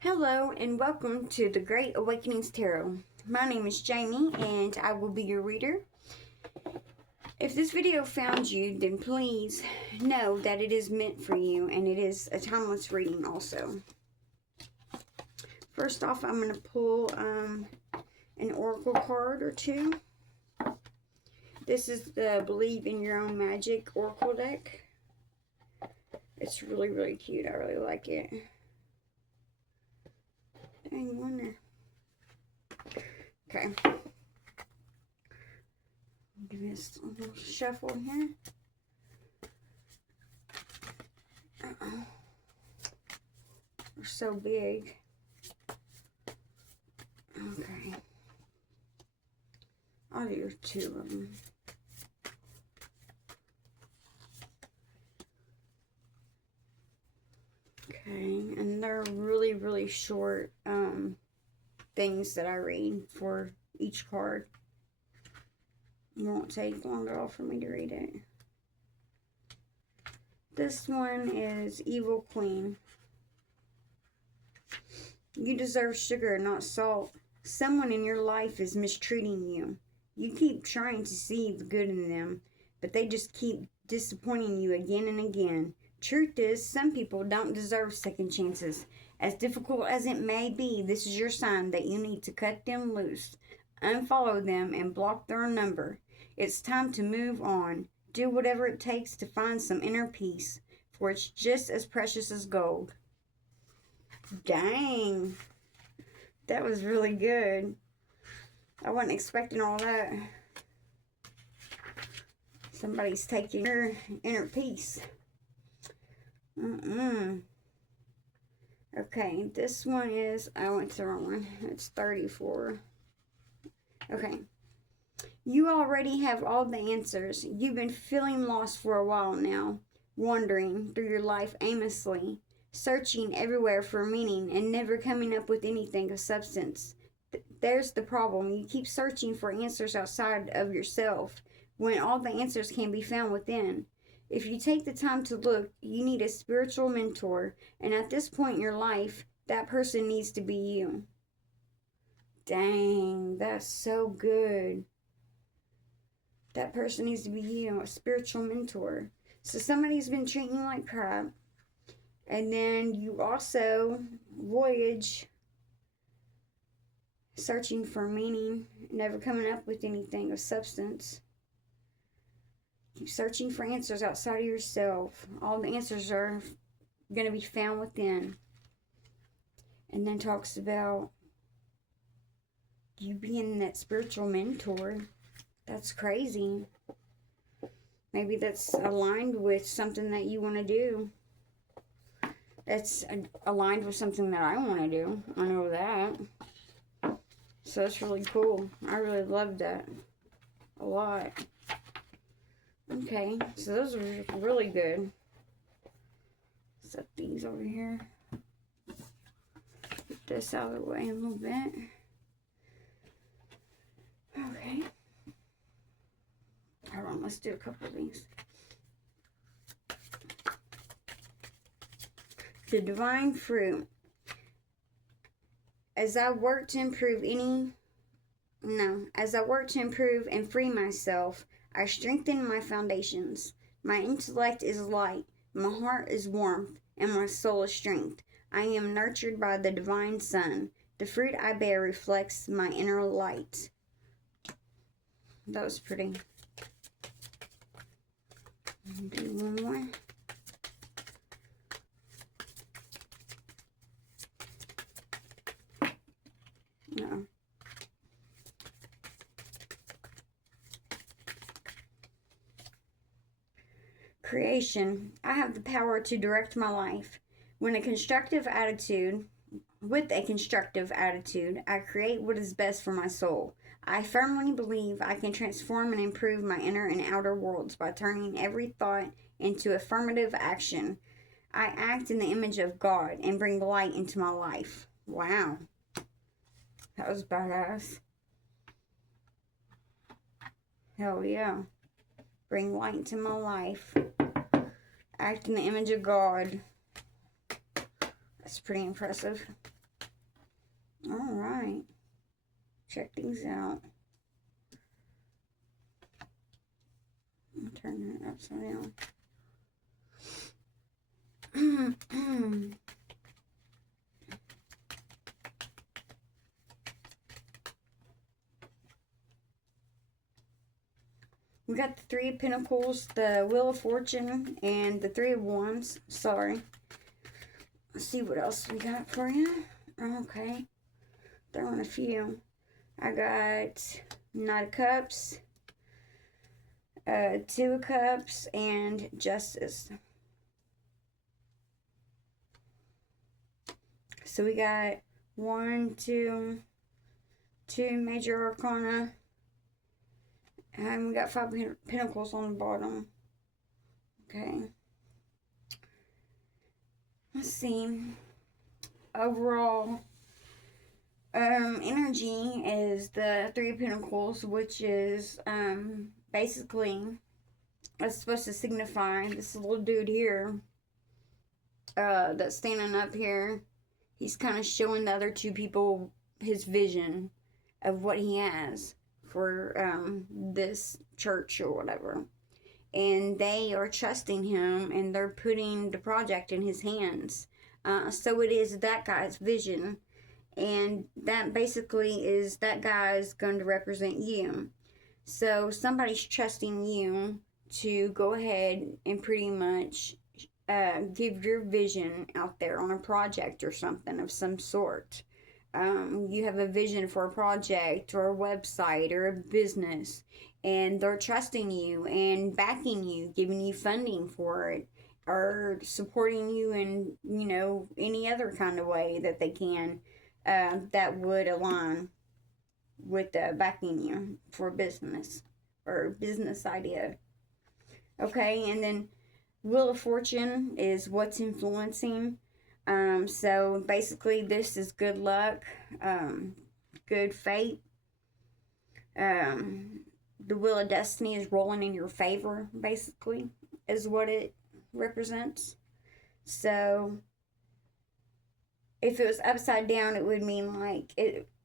Hello and welcome to the Great Awakenings Tarot. My name is Jamie and I will be your reader. If this video found you, then please know that it is meant for you and it is a timeless reading also. First off, I'm going to pull an oracle card or two. This is the Believe in Your Own Magic oracle deck. It's really, really cute. I really like it. Dang, wonder. Okay. Give this a little shuffle here. Uh-oh. They're so big. Okay. I'll do two of them. Okay, and they're really, really short things that I read for each card. It won't take long at all for me to read it. This one is Evil Queen. You deserve sugar, not salt. Someone in your life is mistreating you. You keep trying to see the good in them, but they just keep disappointing you again and again. Truth is, some people don't deserve second chances. As difficult as it may be, this is your sign that you need to cut them loose, unfollow them, and block their number. It's time to move on. Do whatever it takes to find some inner peace, for it's just as precious as gold. Dang. That was really good. I wasn't expecting all that. Somebody's taking your inner peace. Okay, this one is, I went to the wrong one. It's 34. Okay. You already have all the answers. You've been feeling lost for a while now, wandering through your life aimlessly, searching everywhere for meaning and never coming up with anything of substance. There's the problem. You keep searching for answers outside of yourself when all the answers can be found within. If you take the time to look, you need a spiritual mentor, and at this point in your life, that person needs to be you. Dang, that's so good. That person needs to be you, a spiritual mentor. So somebody's been treating you like crap, and then you also voyage, searching for meaning, never coming up with anything of substance. Keep searching for answers outside of yourself. All the answers are going to be found within. And then talks about you being that spiritual mentor. That's crazy. Maybe that's aligned with something that you want to do. That's aligned with something that I want to do. I know that. So that's really cool. I really love that a lot. Okay, so those are really good. Set these over here. Get this out of the way a little bit. Okay. Hold on, let's do a couple of these. The Divine Fruit. As I work to improve and free myself, I strengthen my foundations. My intellect is light, my heart is warmth, and my soul is strength. I am nurtured by the divine sun. The fruit I bear reflects my inner light. That was pretty. Do one more. No. Creation. I have the power to direct my life. With a constructive attitude, I create what is best for my soul. I firmly believe I can transform and improve my inner and outer worlds by turning every thought into affirmative action. I act in the image of God and bring light into my life. Wow. That was badass. Hell yeah. Bring light into my life. Act in the image of God. That's pretty impressive. All right. Check these out. I'll turn that upside down. We got the Three of Pentacles, the Wheel of Fortune, and the Three of Wands. Sorry. Let's see what else we got for you. Okay. Throwing a few. I got Knight of Cups, Two of Cups, and Justice. So we got two major arcana. And we got Five Pentacles on the bottom. Okay. Let's see. Overall, energy is the Three of Pentacles, which is basically it's supposed to signify this little dude here that's standing up here. He's kind of showing the other two people his vision of what he has for this church or whatever. And they are trusting him, and they're putting the project in his hands. So it is that guy's vision. And that basically is that guy's going to represent you. So somebody's trusting you to go ahead and pretty much give your vision out there on a project or something of some sort. You have a vision for a project or a website or a business, and they're trusting you and backing you, giving you funding for it, or supporting you in, any other kind of way that they can that would align with backing you for business or business idea. Okay, and then Wheel of Fortune is what's influencing. So basically this is good luck, good fate. The Wheel of Destiny is rolling in your favor, basically, is what it represents. So if it was upside down, it would mean like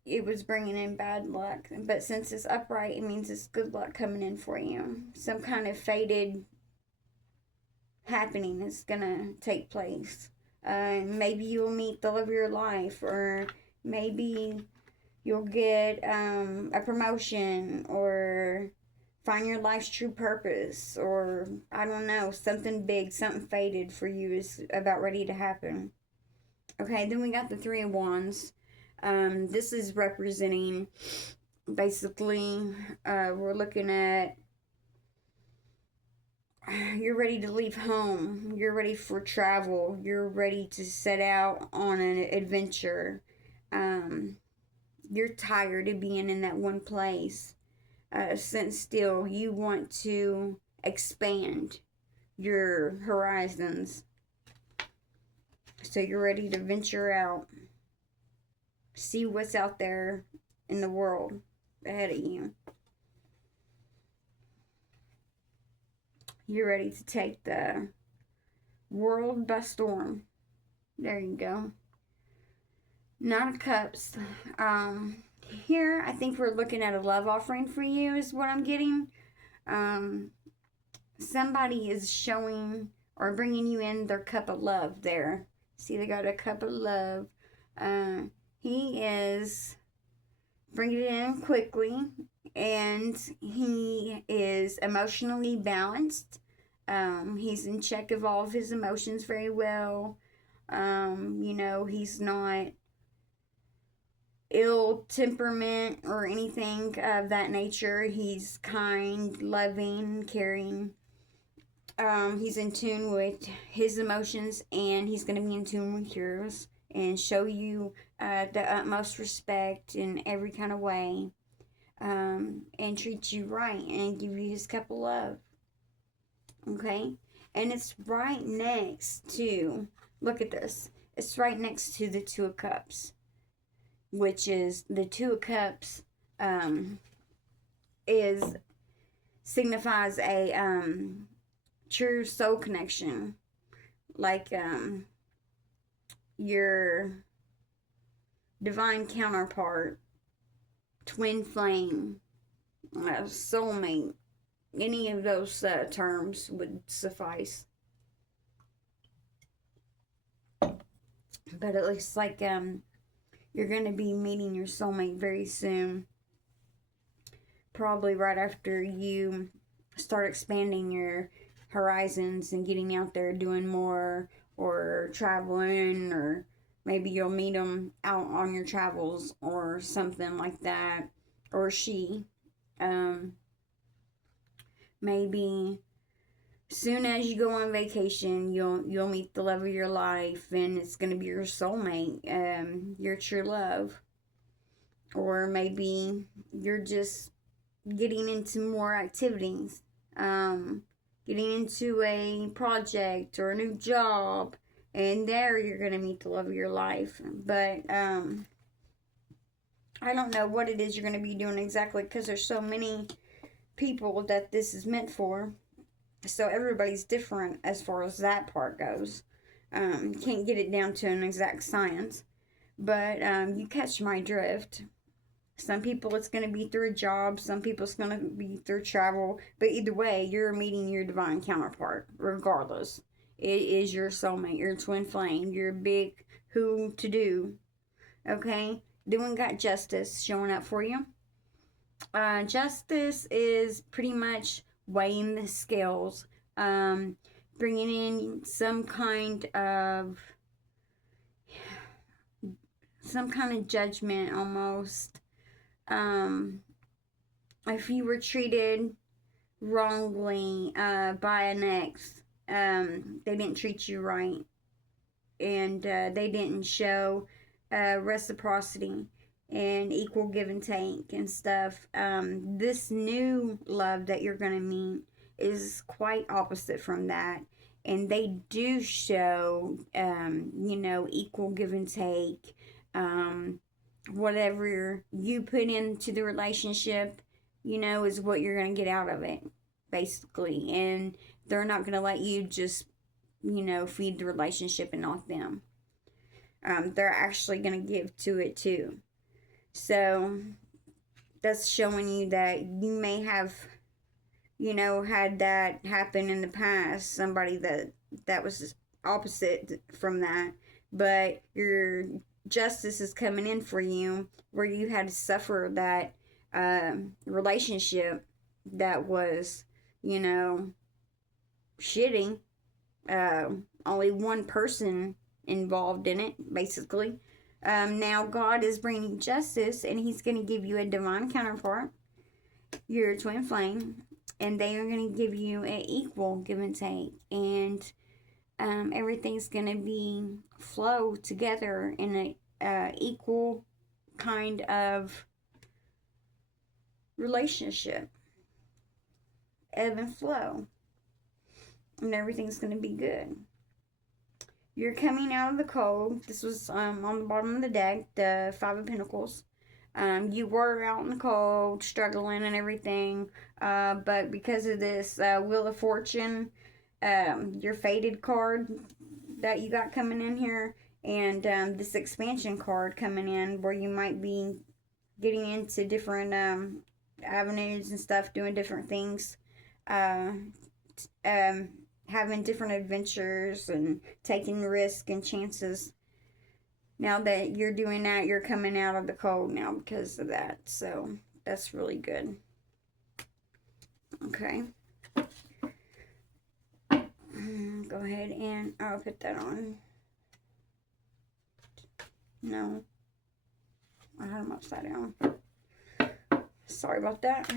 it was bringing in bad luck. But since it's upright, it means it's good luck coming in for you. Some kind of fated happening is gonna take place. Maybe you'll meet the love of your life, or maybe you'll get a promotion, or find your life's true purpose, or I don't know, something big, something fated for you is about ready to happen. Okay, then we got the Three of Wands. This is representing, basically, we're looking at you're ready to leave home. You're ready for travel. You're ready to set out on an adventure. You're tired of being in that one place. Sit still. You want to expand your horizons. So you're ready to venture out. See what's out there in the world ahead of you. You're ready to take the world by storm. There you go. Nine of Cups. Here, I think we're looking at a love offering for you is what I'm getting. Somebody is showing or bringing you in their cup of love there. See, they got a cup of love. He is bringing it in quickly, and he is emotionally balanced. He's in check of all of his emotions very well. He's not ill temperament or anything of that nature. He's kind, loving, caring. He's in tune with his emotions, and he's going to be in tune with yours and show you the utmost respect in every kind of way, and treat you right and give you his cup of love. Okay? And it's right next to, look at this, it's right next to the Two of Cups, which is the Two of Cups signifies a true soul connection, like you're divine counterpart, twin flame, soulmate. Any of those terms would suffice. But it looks like you're going to be meeting your soulmate very soon. Probably right after you start expanding your horizons and getting out there doing more, or traveling, or maybe you'll meet them out on your travels or something like that. Or she. Maybe soon as you go on vacation, you'll meet the love of your life, and it's going to be your soulmate, your true love. Or maybe you're just getting into more activities, getting into a project or a new job, and there you're going to meet the love of your life. But I don't know what it is you're going to be doing exactly, because there's so many people that this is meant for. So everybody's different as far as that part goes. Can't get it down to an exact science. But you catch my drift. Some people it's going to be through a job. Some people it's going to be through travel. But either way, you're meeting your divine counterpart. Regardless. It is your soulmate. Your twin flame. Your big who to do. Okay? Doing got justice showing up for you. Justice is pretty much weighing the scales, bringing in some kind of judgment almost. If you were treated wrongly by an ex, they didn't treat you right, and they didn't show reciprocity and equal give and take and stuff. This new love that you're going to meet is quite opposite from that. And they do show, equal give and take. Whatever you put into the relationship, is what you're going to get out of it, basically. And they're not going to let you just, feed the relationship and not them. They're actually going to give to it too. So that's showing you that you may have, had that happen in the past. Somebody that was opposite from that. But your justice is coming in for you, where you had to suffer that relationship that was, shitty. Only one person involved in it, basically. Now God is bringing justice, and He's going to give you a divine counterpart, your twin flame, and they are going to give you an equal give and take, and everything's going to be flow together in a equal kind of relationship, ebb and flow, and everything's going to be good. You're coming out of the cold. This was on the bottom of the deck, the Five of Pentacles. You were out in the cold, struggling and everything. But because of this Wheel of Fortune, your Fated card that you got coming in here, and this Expansion card coming in, where you might be getting into different avenues and stuff, doing different things. Having different adventures and taking risks and chances. Now that you're doing that, you're coming out of the cold now because of that. So that's really good. Okay. Go ahead and I'll put that on. No. I had them upside down. Sorry about that.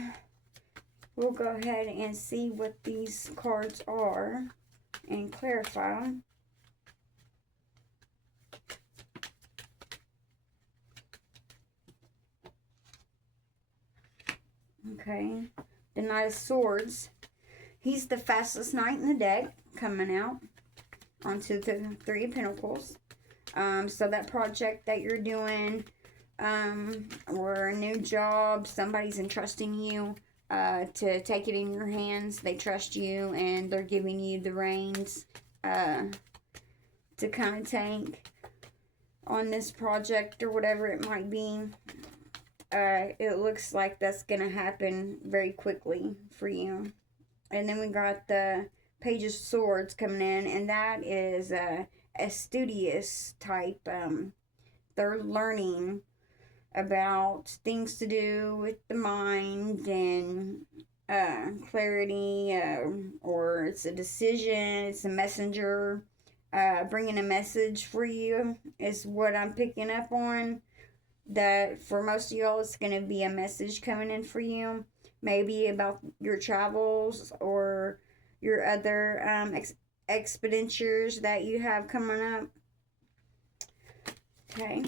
We'll go ahead and see what these cards are and clarify them. Okay. The Knight of Swords. He's the fastest knight in the deck, coming out onto the Three of Pentacles. So that project that you're doing, or a new job, somebody's entrusting you to take it in your hands. They trust you, and they're giving you the reins to kind of take. on this project or whatever it might be. It looks like that's going to happen very quickly for you. And then we got the Page of Swords coming in, and that is a studious type. They're learning about things to do with the mind and clarity, or it's a decision, it's a messenger bringing a message for you, is what I'm picking up on. That for most of y'all, it's going to be a message coming in for you, maybe about your travels or your other expenditures that you have coming up. Okay.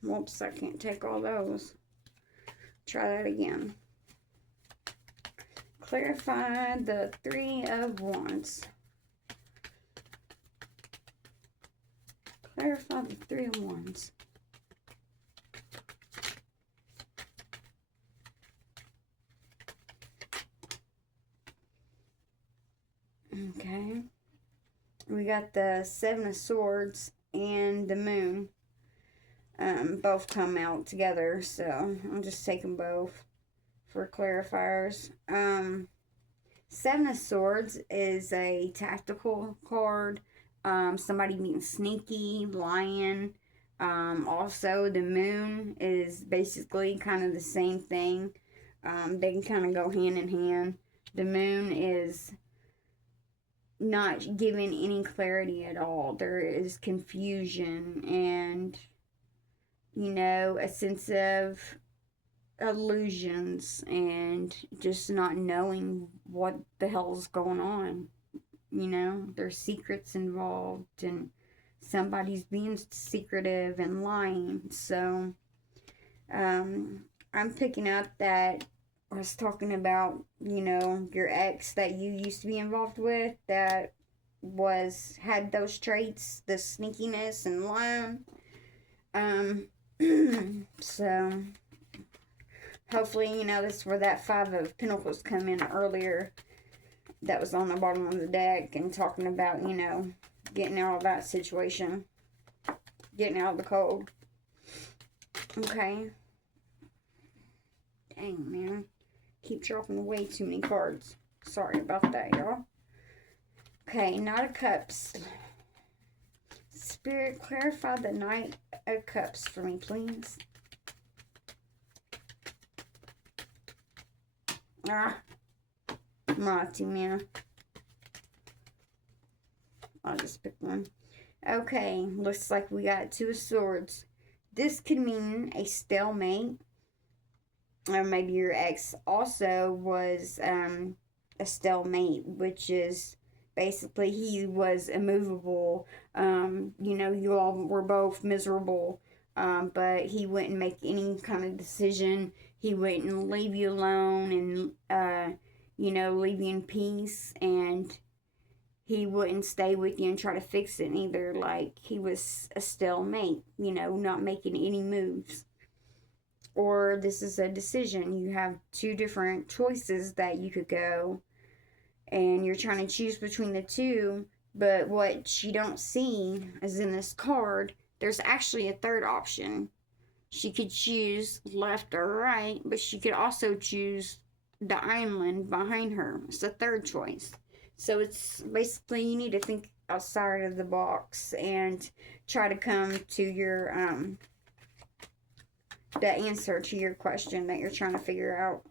Whoops, I can't take all those. Try that again. Clarify the Three of Wands. Clarify the Three of Wands. Okay. We got the Seven of Swords and the Moon. Both come out together, so I'll just take them both for clarifiers. Seven of Swords is a tactical card. Somebody being sneaky, lying. Also, the Moon is basically kind of the same thing. They can kind of go hand in hand. The Moon is not giving any clarity at all. There is confusion and, a sense of illusions and just not knowing what the hell's going on. There's secrets involved and somebody's being secretive and lying. So, I'm picking up that I was talking about, your ex that you used to be involved with that had those traits, the sneakiness and lying. So hopefully, that's where that Five of Pentacles come in earlier. That was on the bottom of the deck and talking about, getting out of that situation. Getting out of the cold. Okay. Dang, man. Keep dropping way too many cards. Sorry about that, y'all. Okay, Knight of Cups. Spirit, clarify the Knight of Cups for me, please. Mighty man. I'll just pick one. Okay, looks like we got Two of Swords. This could mean a stalemate. Or maybe your ex also was a stalemate, which is basically he was immovable. You all were both miserable, but he wouldn't make any kind of decision. He wouldn't leave you alone and, leave you in peace, and he wouldn't stay with you and try to fix it either. Like, he was a stalemate, not making any moves. Or this is a decision. You have two different choices that you could go, and you're trying to choose between the two, but what you don't see is in this card, there's actually a third option. She could choose left or right, but she could also choose the island behind her. It's the third choice. So it's basically, you need to think outside of the box and try to come to your the answer to your question that you're trying to figure out,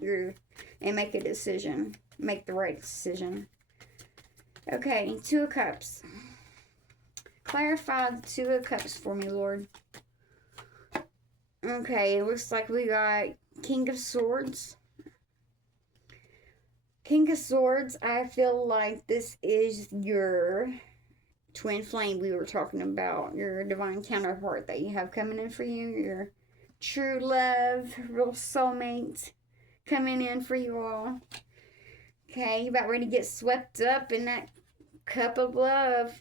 and make a decision. Make the right decision. Okay, Two of Cups. Clarify the Two of Cups for me, Lord. Okay, it looks like we got King of Swords. King of Swords, I feel like this is your twin flame we were talking about. Your divine counterpart that you have coming in for you. Your true love, real soulmate coming in for you all. Okay, you about ready to get swept up in that cup of love.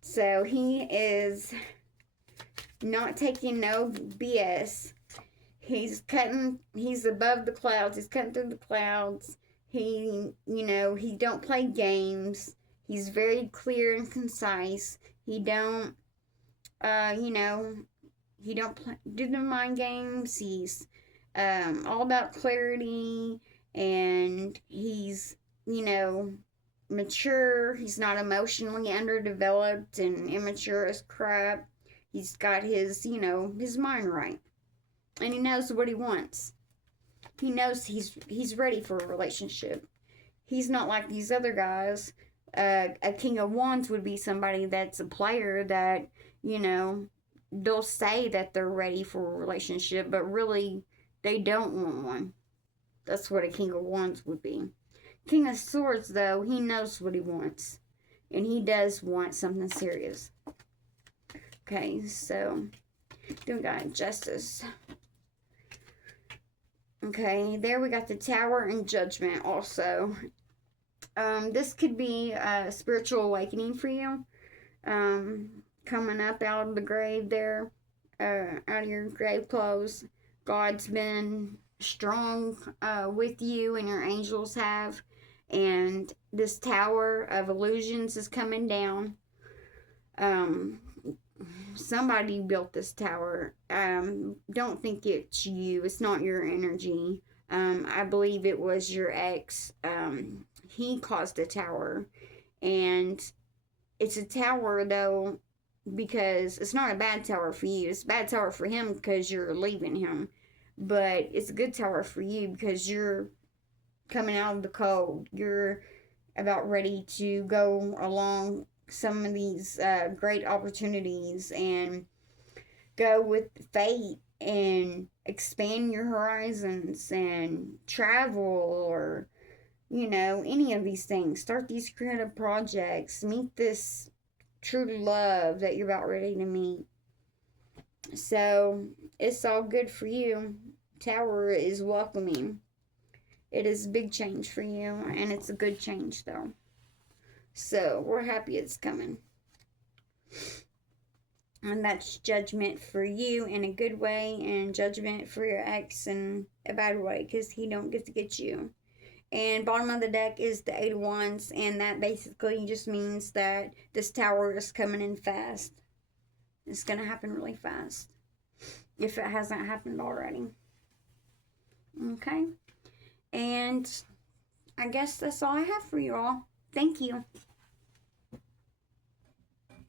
So he is not taking no BS. He's above the clouds. He's cutting through the clouds. He don't play games. He's very clear and concise. He don't, you know, he don't do the mind games. He's all about clarity, and he's, you know, mature. He's not emotionally underdeveloped and immature as crap. He's got his, you know, his mind right, and he knows what he wants. He knows he's ready for a relationship. He's not like these other guys. A King of Wands would be somebody that's a player that, you know, they'll say that they're ready for a relationship, but really they don't want one. That's what a King of Wands would be. King of Swords, though, he knows what he wants. And he does want something serious. Okay, so then we got Justice. Okay, there we got the Tower and Judgment also. This could be a spiritual awakening for you. Coming up out of the grave there, out of your grave clothes. God's been strong with you, and your angels have. And this Tower of Illusions is coming down. Somebody built this tower. Don't think it's you. It's not your energy. I believe it was your ex. He caused the tower. And it's a tower, though, because it's not a bad tower for you. It's a bad tower for him because you're leaving him. But it's a good tower for you because you're coming out of the cold. You're about ready to go along some of these great opportunities and go with fate and expand your horizons and travel, or, you know, any of these things. Start these creative projects. Meet this true love that you're about ready to meet. So it's all good for you. Tower is welcoming. It is a big change for you, and it's a good change, though. So we're happy it's coming. And that's Judgment for you in a good way, and Judgment for your ex in a bad way, because he don't get to get you. And bottom of the deck is the Eight of Wands, and that basically just means that this tower is coming in fast. It's going to happen really fast, if it hasn't happened already. Okay? And I guess that's all I have for you all. Thank you.